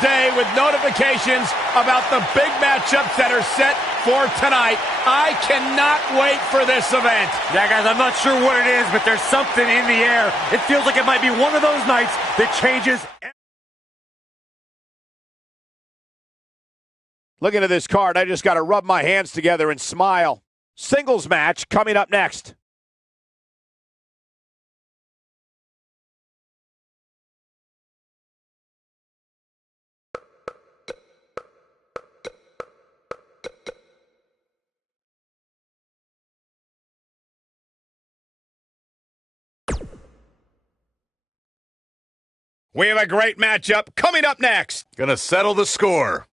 day with notifications about the big matchups that are set for tonight. I cannot wait for this event. Yeah, guys, I'm not sure what it is, but there's something in the air. It feels like it might be one of those nights that changes. Looking at this card, I just got to rub my hands together and smile. Singles match coming up next. We have a great matchup coming up next. Gonna settle the score.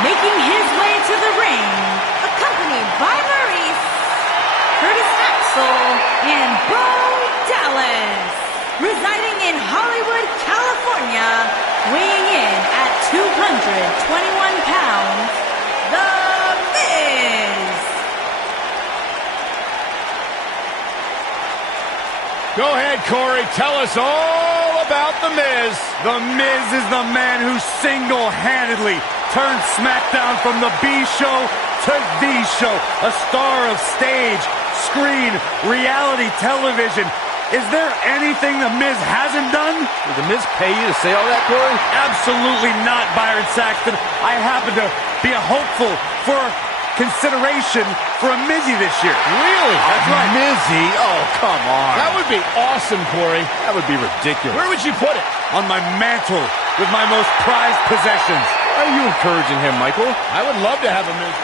Making his way to the ring, accompanied by Maurice, Curtis Axel, and Bo Dallas. Residing in Hollywood, California, weighing in at 221 pounds, The Miz. Go ahead, Corey. Tell us all about The Miz. The Miz is the man who single-handedly turned SmackDown from the B show to the show. A star of stage, screen, reality television. Is there anything The Miz hasn't done? Did The Miz pay you to say all that, Corey? Absolutely not, Byron Saxton. I happen to be a hopeful for consideration for a Mizzy this year. Really? That's right. Mizzy? Oh, come on. That would be awesome, Corey. That would be ridiculous. Where would you put it? On my mantle with my most prized possessions. Are you encouraging him, Michael? I would love to have a Miz.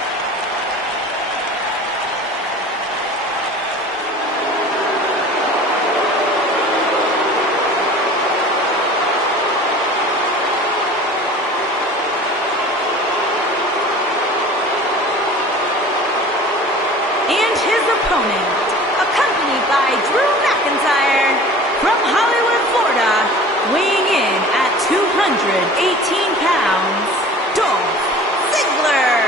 And his opponent, accompanied by Drew McIntyre, from Hollywood, Florida, weighing in at 218 pounds, Dolph Ziggler.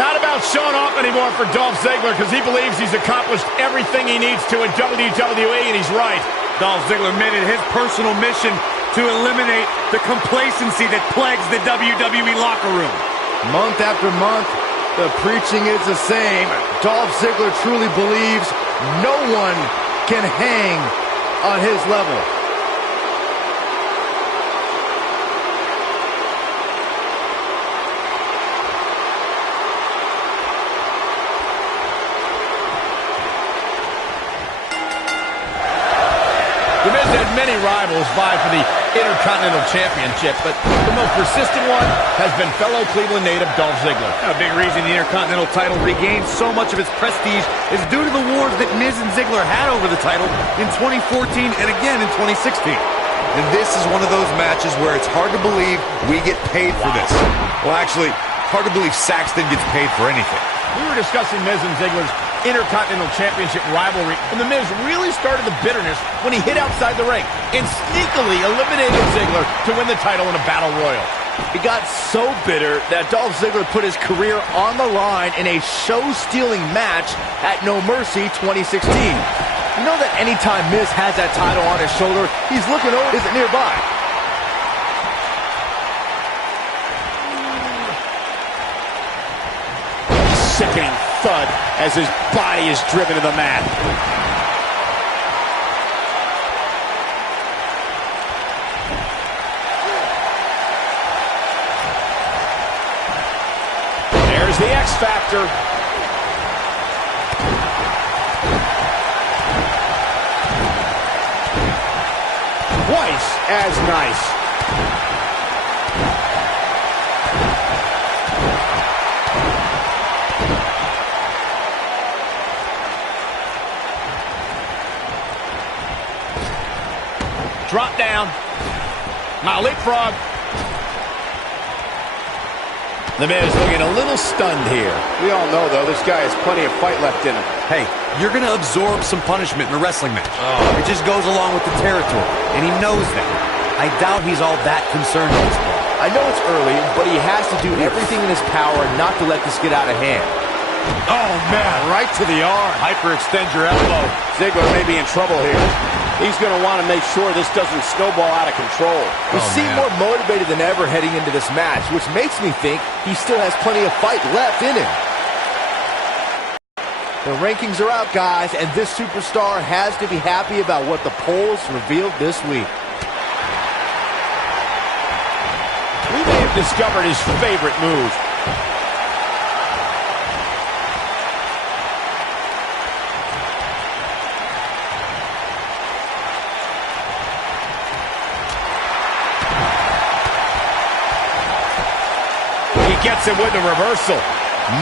Not about showing off anymore for Dolph Ziggler because he believes he's accomplished everything he needs to in WWE, and he's right. Dolph Ziggler made it his personal mission to eliminate the complacency that plagues the WWE locker room. Month after month, the preaching is the same. Dolph Ziggler truly believes no one can hang on his level. The Miz had many rivals vie for the Intercontinental Championship, but the most persistent one has been fellow Cleveland native Dolph Ziggler. A big reason the Intercontinental title regained so much of its prestige is due to the wars that Miz and Ziggler had over the title in 2014 and again in 2016. And this is one of those matches where it's hard to believe we get paid for this. Well, actually, hard to believe Saxton gets paid for anything. We were discussing Miz and Ziggler's Intercontinental Championship rivalry, and The Miz really started the bitterness when he hit outside the ring and sneakily eliminated Ziggler to win the title in a battle royal. He got so bitter that Dolph Ziggler put his career on the line in a show-stealing match at No Mercy 2016. You know that anytime Miz has that title on his shoulder, he's looking over, is it nearby? Sickening thud as his body is driven to the mat. There's the X Factor. Twice as nice. Drop down. Now leapfrog. The Miz looking a little stunned here. We all know, though, this guy has plenty of fight left in him. Hey, you're going to absorb some punishment in a wrestling match. It just goes along with the territory, and he knows that. I doubt he's all that concerned at this point. I know it's early, but he has to do everything in his power not to let this get out of hand. Oh, man, right to the arm. Hyperextend your elbow. Ziggler may be in trouble here. He's going to want to make sure this doesn't snowball out of control. He seemed more motivated than ever heading into this match, which makes me think he still has plenty of fight left in him. The rankings are out, guys, and this superstar has to be happy about what the polls revealed this week. We may have discovered his favorite move. Gets him with the reversal.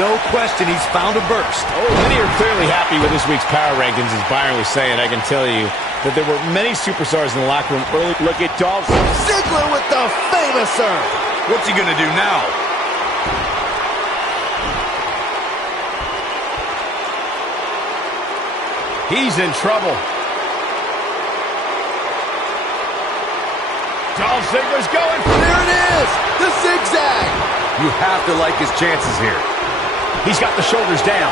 No question, he's found a burst. Oh, many are clearly happy with this week's power rankings, as Byron was saying. I can tell you that there were many superstars in the locker room early. Look at Dolph Ziggler with the famouser. What's he going to do now? He's in trouble. Dolph Ziggler's going. There it is, the zigzag. You have to like his chances here. He's got the shoulders down.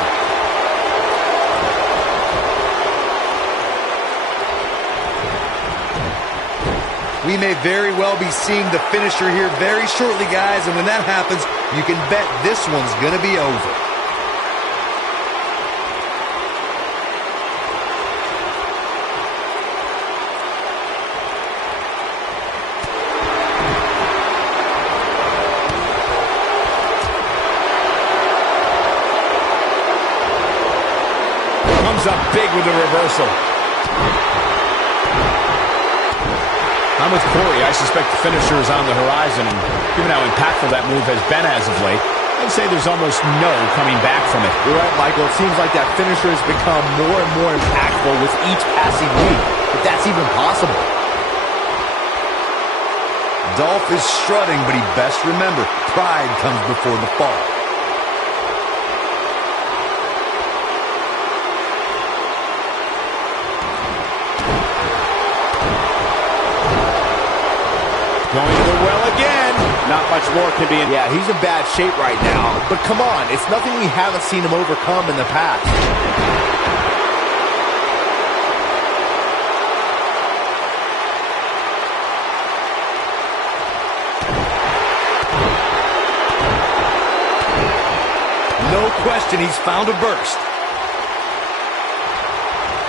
We may very well be seeing the finisher here very shortly, guys, and when that happens, you can bet this one's going to be over. Up big with the reversal. I'm with Corey. I suspect the finisher is on the horizon, and given how impactful that move has been as of late, I'd say there's almost no coming back from it. You're right, Michael. It seems like that finisher has become more and more impactful with each passing week, if that's even possible. Dolph is strutting, but he best remember, pride comes before the fall. Going to the well again. Not much more can be in. Yeah, he's in bad shape right now. But come on, it's nothing we haven't seen him overcome in the past. No question, he's found a burst.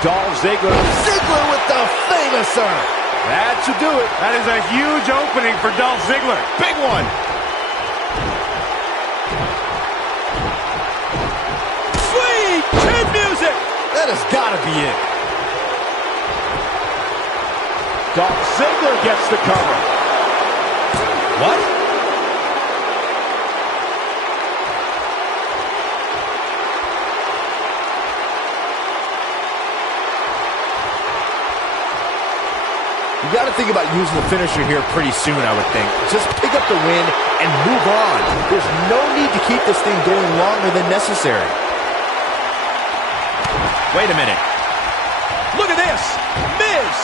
Dolph Ziggler. Ziggler with the famouser. That should do it. That is a huge opening for Dolph Ziggler. Big one. Sweet chin music. That has got to be it. Dolph Ziggler gets the cover. What? You got to think about using the finisher here pretty soon, I would think. Just pick up the win and move on. There's no need to keep this thing going longer than necessary. Wait a minute. Look at this. Miz.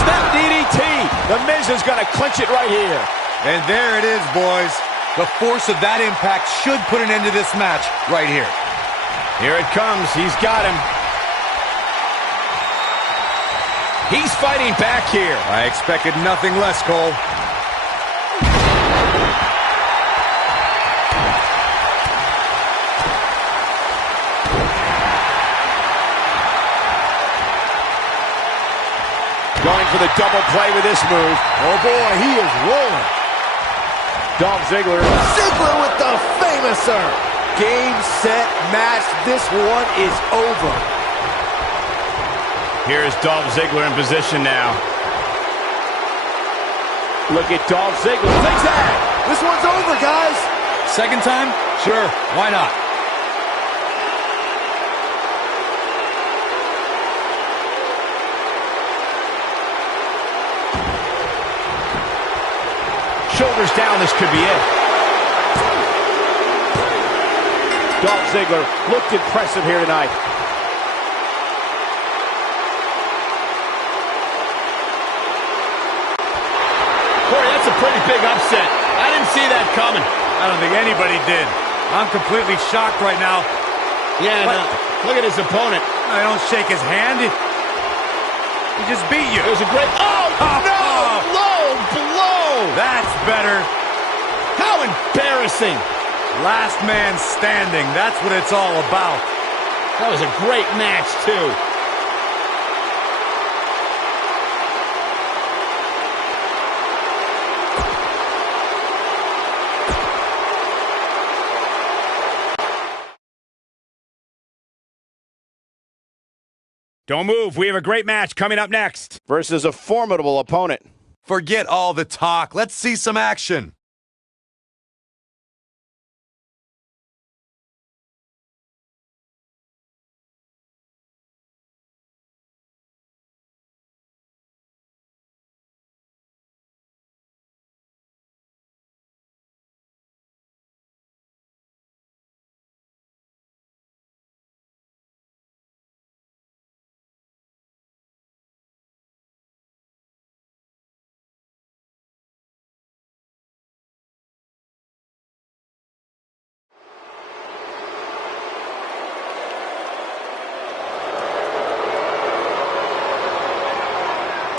Snap DDT. The Miz is going to clinch it right here. And there it is, boys. The force of that impact should put an end to this match right here. Here it comes. He's got him. He's fighting back here. I expected nothing less, Cole. Going for the double play with this move. Oh boy, he is rolling. Dolph Ziggler. Ziggler with the famouser. Game, set, match. This one is over. Here's Dolph Ziggler in position now. Look at Dolph Ziggler. Takes that. This one's over, guys. Second time? Sure, why not? Shoulders down, this could be it. Dolph Ziggler looked impressive here tonight. Corey, that's a pretty big upset. I didn't see that coming. I don't think anybody did. I'm completely shocked right now. Yeah, no. Look at his opponent. I don't shake his hand. He just beat you. It was a great... Oh, no! Low blow! That's better. How embarrassing. Last man standing. That's what it's all about. That was a great match, too. Don't move. We have a great match coming up next. Versus a formidable opponent. Forget all the talk. Let's see some action.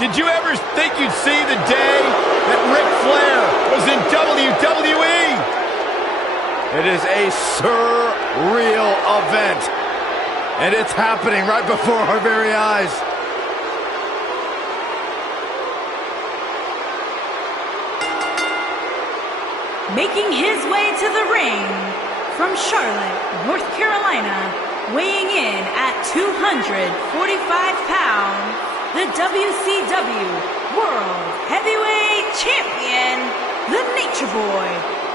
Did you ever think you'd see the day that Ric Flair was in WWE? It is a surreal event. And it's happening right before our very eyes. Making his way to the ring from Charlotte, North Carolina, weighing in at 245 pounds, the WCW World Heavyweight Champion, the Nature Boy,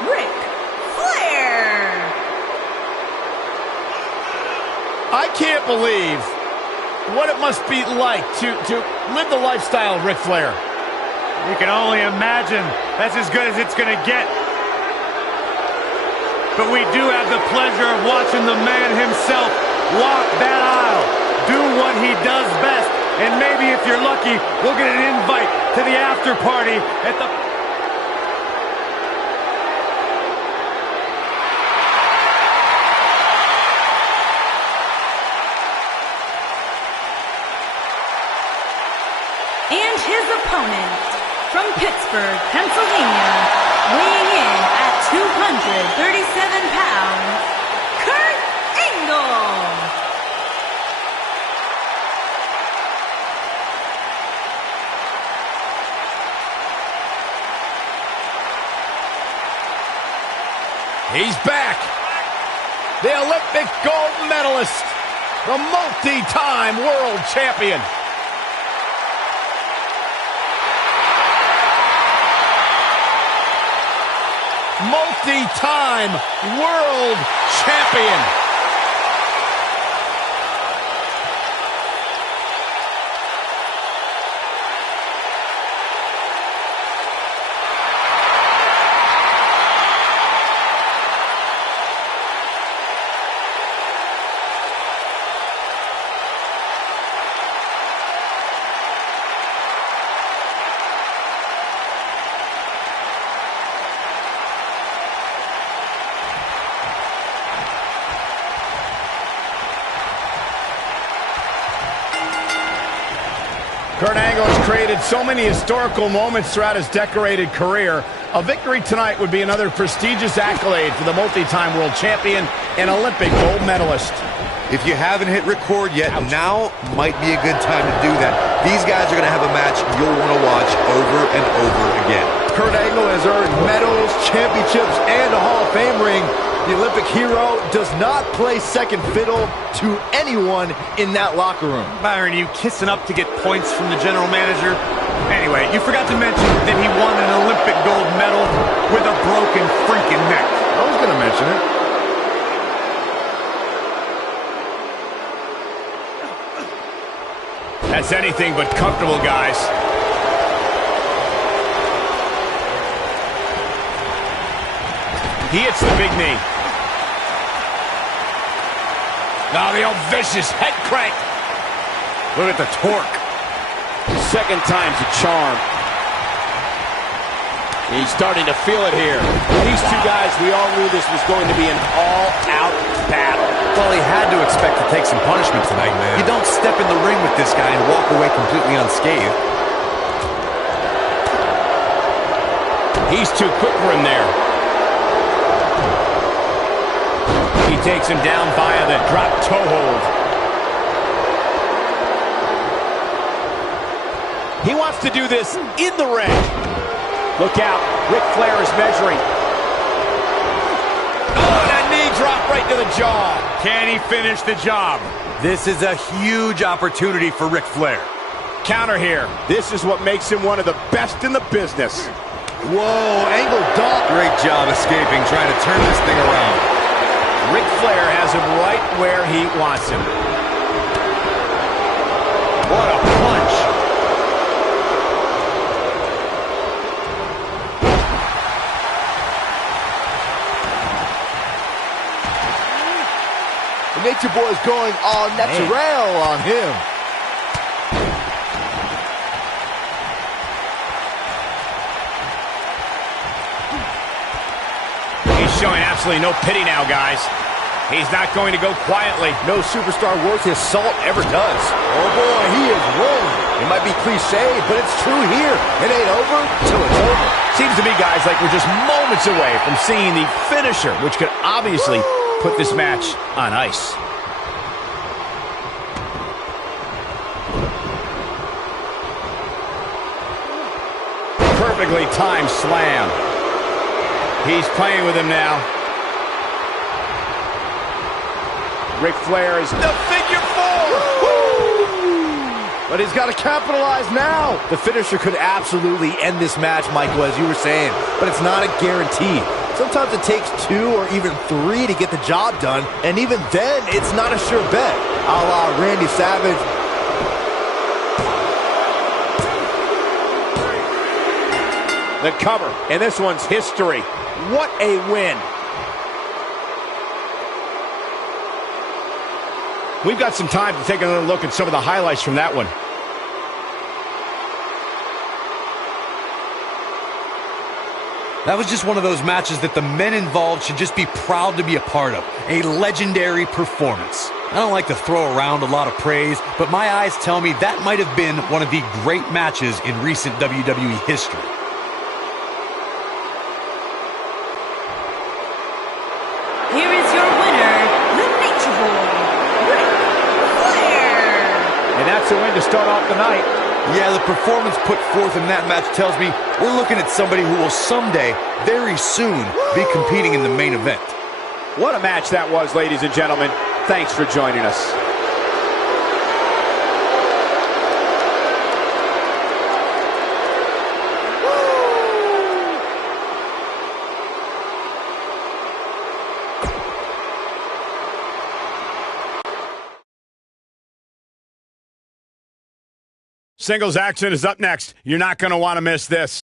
Ric Flair. I can't believe what it must be like to live the lifestyle of Ric Flair. You can only imagine. That's as good as it's going to get. But we do have the pleasure of watching the man himself walk that aisle, do what he does best. And maybe if you're lucky, we'll get an invite to the after party at the... And his opponent from Pittsburgh, Pennsylvania, weighing in at 237 pounds, Kurt Angle. He's back. The Olympic gold medalist, the multi-time world champion. Multi-time world champion. Kurt Angle has created so many historical moments throughout his decorated career. A victory tonight would be another prestigious accolade for the multi-time world champion and Olympic gold medalist. If you haven't hit record yet, now might be a good time to do that. These guys are going to have a match you'll want to watch over and over again. Kurt Angle has earned medals, championships, and a Hall of Fame ring. The Olympic hero does not play second fiddle to anyone in that locker room. Byron, you kissing up to get points from the general manager? Anyway, you forgot to mention that he won an Olympic gold medal with a broken freaking neck. I was going to mention it. That's anything but comfortable, guys. He hits the big knee. Now the old vicious head crank. Look at the torque. Second time's a charm. He's starting to feel it here. These two guys, we all knew this was going to be an all-out battle. Well, he had to expect to take some punishment tonight, man. You don't step in the ring with this guy and walk away completely unscathed. He's too quick for him there. He takes him down via the drop toe hold. He wants to do this in the ring. Look out, Ric Flair is measuring. Oh, and a knee drop right to the jaw. Can he finish the job? This is a huge opportunity for Ric Flair. Counter here. This is what makes him one of the best in the business. Whoa, Angle dog. Great job escaping, trying to turn this thing around. Ric Flair has him right where he wants him. What a punch. The Nature Boy is going all natural on him. He's showing absolutely no pity now, guys. He's not going to go quietly. No superstar worth his salt ever does. Oh boy, he is rolling. It might be cliche, but it's true here. It ain't over till it's over. Seems to me, guys, like we're just moments away from seeing the finisher, which could obviously put this match on ice. Perfectly timed slam. He's playing with him now. Ric Flair is the figure four. But he's got to capitalize now. The finisher could absolutely end this match, Michael, as you were saying, but it's not a guarantee. Sometimes it takes 2 or even 3 to get the job done, and even then, it's not a sure bet. A la Randy Savage. The cover, and this one's history. What a win. We've got some time to take another look at some of the highlights from that one. That was just one of those matches that the men involved should just be proud to be a part of. A legendary performance. I don't like to throw around a lot of praise, but my eyes tell me that might have been one of the great matches in recent WWE history. Here is your winner, the Nature Boy, Ric Flair. And that's a win to start off the night. Yeah, the performance put forth in that match tells me we're looking at somebody who will someday, very soon, be competing in the main event. What a match that was, ladies and gentlemen. Thanks for joining us. Singles action is up next. You're not going to want to miss this.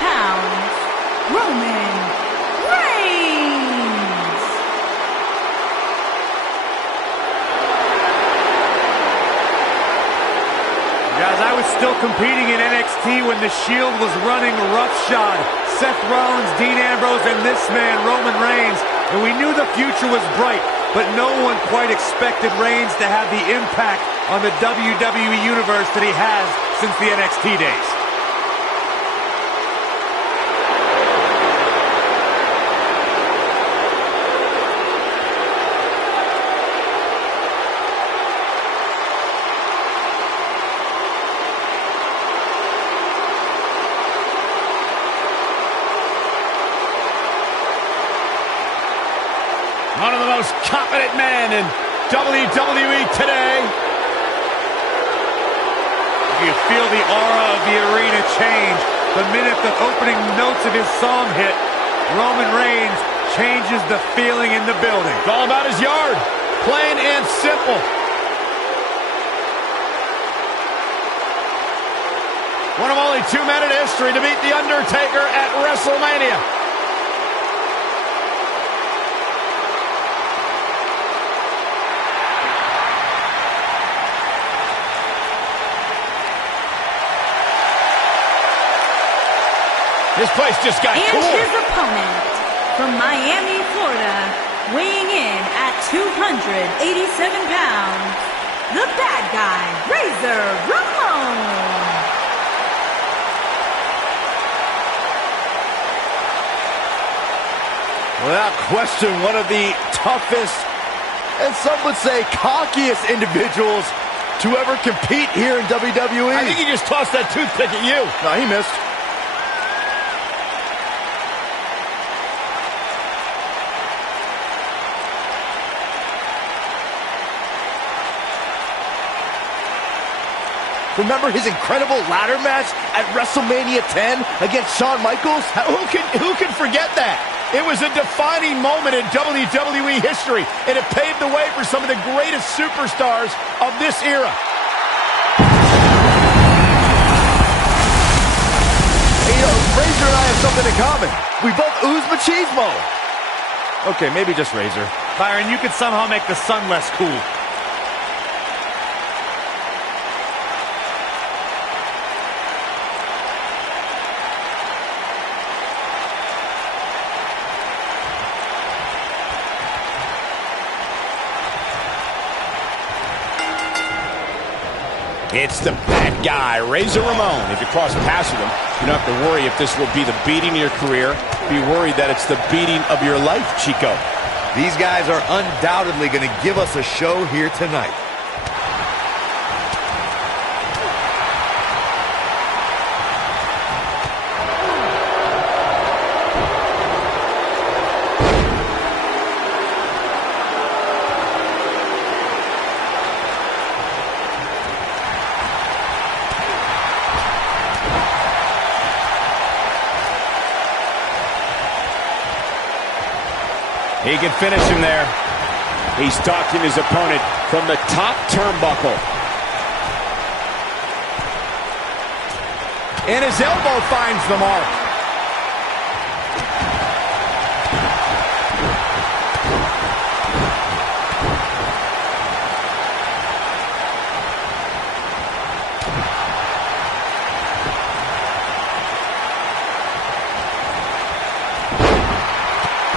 pounds, Roman Reigns. Guys, I was still competing in NXT when the Shield was running roughshod. Seth Rollins, Dean Ambrose, and this man, Roman Reigns. And we knew the future was bright, but no one quite expected Reigns to have the impact on the WWE Universe that he has since the NXT days. One of the most confident men in WWE today. You feel the aura of the arena change the minute the opening notes of his song hit. Roman Reigns changes the feeling in the building. It's all about his yard. Plain and simple. One of only 2 men in history to beat The Undertaker at WrestleMania. This place just got cool. And his opponent, from Miami, Florida, weighing in at 287 pounds, the bad guy, Razor Ramon. Without question, one of the toughest, and some would say cockiest individuals to ever compete here in WWE. I think he just tossed that toothpick at you. No, he missed. Remember his incredible ladder match at WrestleMania 10 against Shawn Michaels? Who can forget that? It was a defining moment in WWE history, and it paved the way for some of the greatest superstars of this era. Hey, Razor and I have something in common. We both ooze machismo. Okay, maybe just Razor. Byron, you could somehow make the sun less cool. It's the bad guy, Razor Ramon. If you cross paths with him, you don't have to worry if this will be the beating of your career. Be worried that it's the beating of your life, Chico. These guys are undoubtedly going to give us a show here tonight. He can finish him there. He's stalking his opponent from the top turnbuckle. And his elbow finds the mark.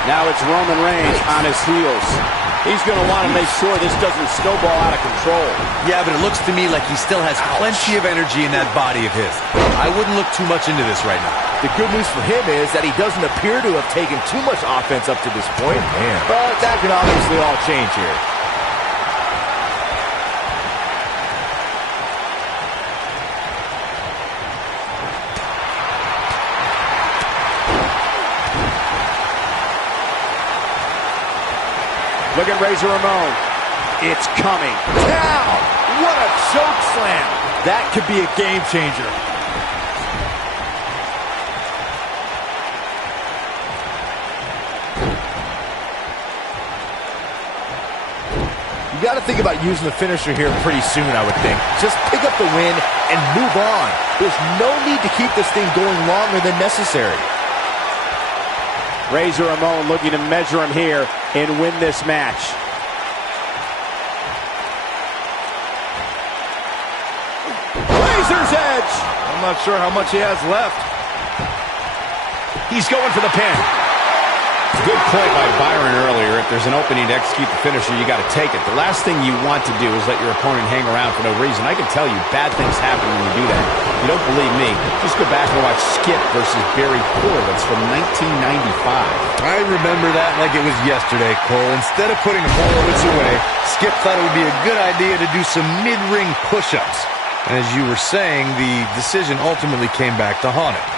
Now it's Roman Reigns on his heels. He's going to want to make sure this doesn't snowball out of control. Yeah, but it looks to me like he still has plenty of energy in that body of his. I wouldn't look too much into this right now. The good news for him is that he doesn't appear to have taken too much offense up to this point. But that can obviously all change here. Look at Razor Ramon. It's coming. Down! What a choke slam! That could be a game changer. got to think about using the finisher here pretty soon, I would think. Just pick up the win and move on. There's no need to keep this thing going longer than necessary. Razor Ramon looking to measure him here and win this match. Razor's edge. I'm not sure how much he has left. He's going for the pin. Good point by Byron earlier. If there's an opening to execute the finisher, you got to take it. The last thing you want to do is let your opponent hang around for no reason. I can tell you, bad things happen when you do that. If you don't believe me, just go back and watch Skip versus Barry Horowitz from 1995. I remember that like it was yesterday, Cole. Instead of putting Horowitz away, Skip thought it would be a good idea to do some mid-ring push-ups. And as you were saying, the decision ultimately came back to haunt him.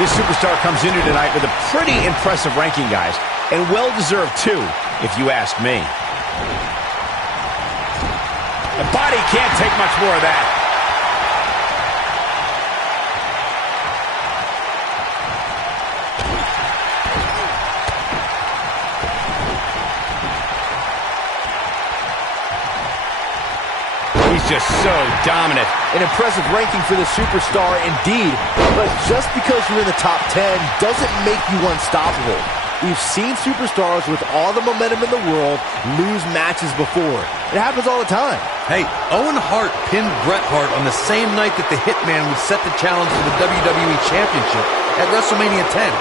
This superstar comes into tonight with a pretty impressive ranking, guys, and well-deserved, too, if you ask me. The body can't take much more of that. He's just so dominant. An impressive ranking for the superstar indeed, but just because you're in the top 10 doesn't make you unstoppable. We've seen superstars with all the momentum in the world lose matches before. It happens all the time. Hey, Owen Hart pinned Bret Hart on the same night that the Hitman would set the challenge for the WWE Championship at WrestleMania 10.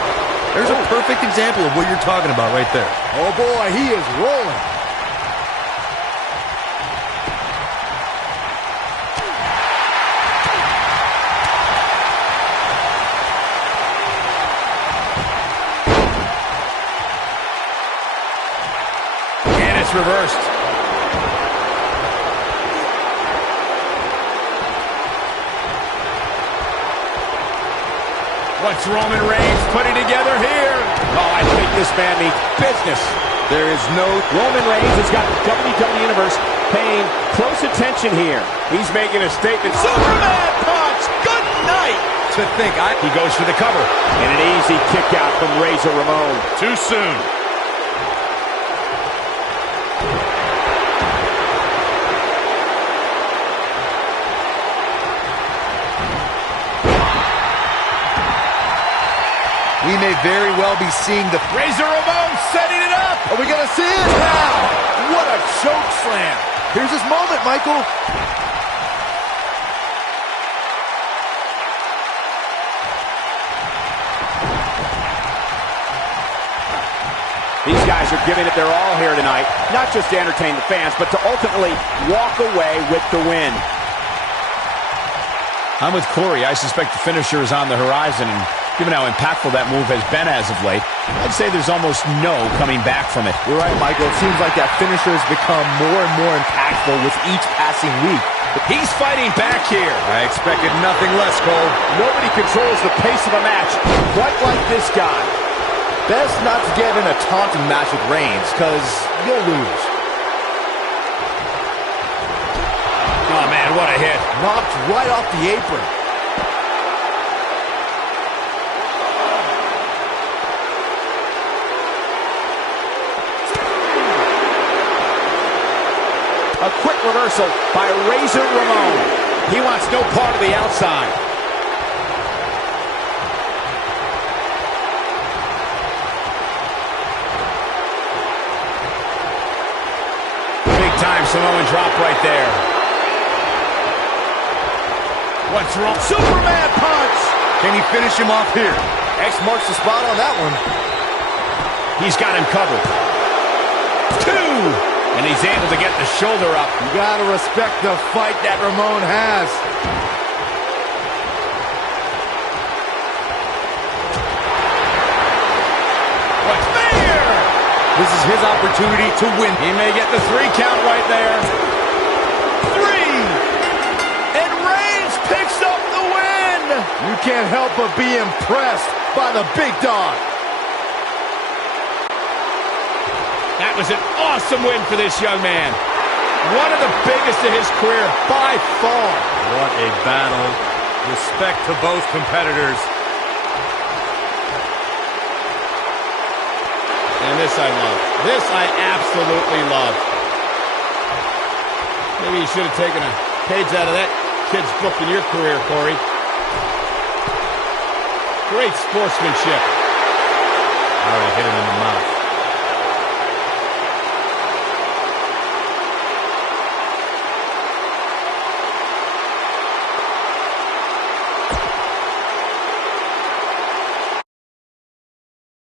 There's a perfect example of what you're talking about right there. Oh boy, he is rolling. Reversed. What's Roman Reigns putting together here? Oh, I think this man means business. There is no... Roman Reigns has got the WWE Universe paying close attention here. He's making a statement. Superman punch! Good night! To think, he goes for the cover. And an easy kick out from Razor Ramon. Too soon. We may very well be seeing the... Razor Ramon setting it up! Are we going to see it? Now! What a choke slam! Here's his moment, Michael! These guys are giving it their all here tonight, not just to entertain the fans, but to ultimately walk away with the win. I'm with Corey. I suspect the finisher is on the horizon, and given how impactful that move has been as of late, I'd say there's almost no coming back from it. You're right, Michael. It seems like that finisher has become more and more impactful with each passing week. But he's fighting back here. I expected nothing less, Cole. Nobody controls the pace of a match quite like this guy. Best not to get in a taunting match with Reigns, because you'll lose. Oh, man, what a hit. Knocked right off the apron. A quick reversal by Razor Ramon. He wants no part of the outside. Big time Samoan drop right there. What's wrong? Superman punch! Can he finish him off here? X marks the spot on that one. He's got him covered. 2! And he's able to get the shoulder up. You gotta respect the fight that Ramon has. What's there? This is his opportunity to win. He may get the 3 count right there. 3! And Reigns picks up the win! You can't help but be impressed by the big dog. That was an awesome win for this young man. One of the biggest of his career by far. What a battle. Respect to both competitors. And this I love. This I absolutely love. Maybe you should have taken a page out of that kid's book in your career, Corey. Great sportsmanship. All right, hit him in the mouth.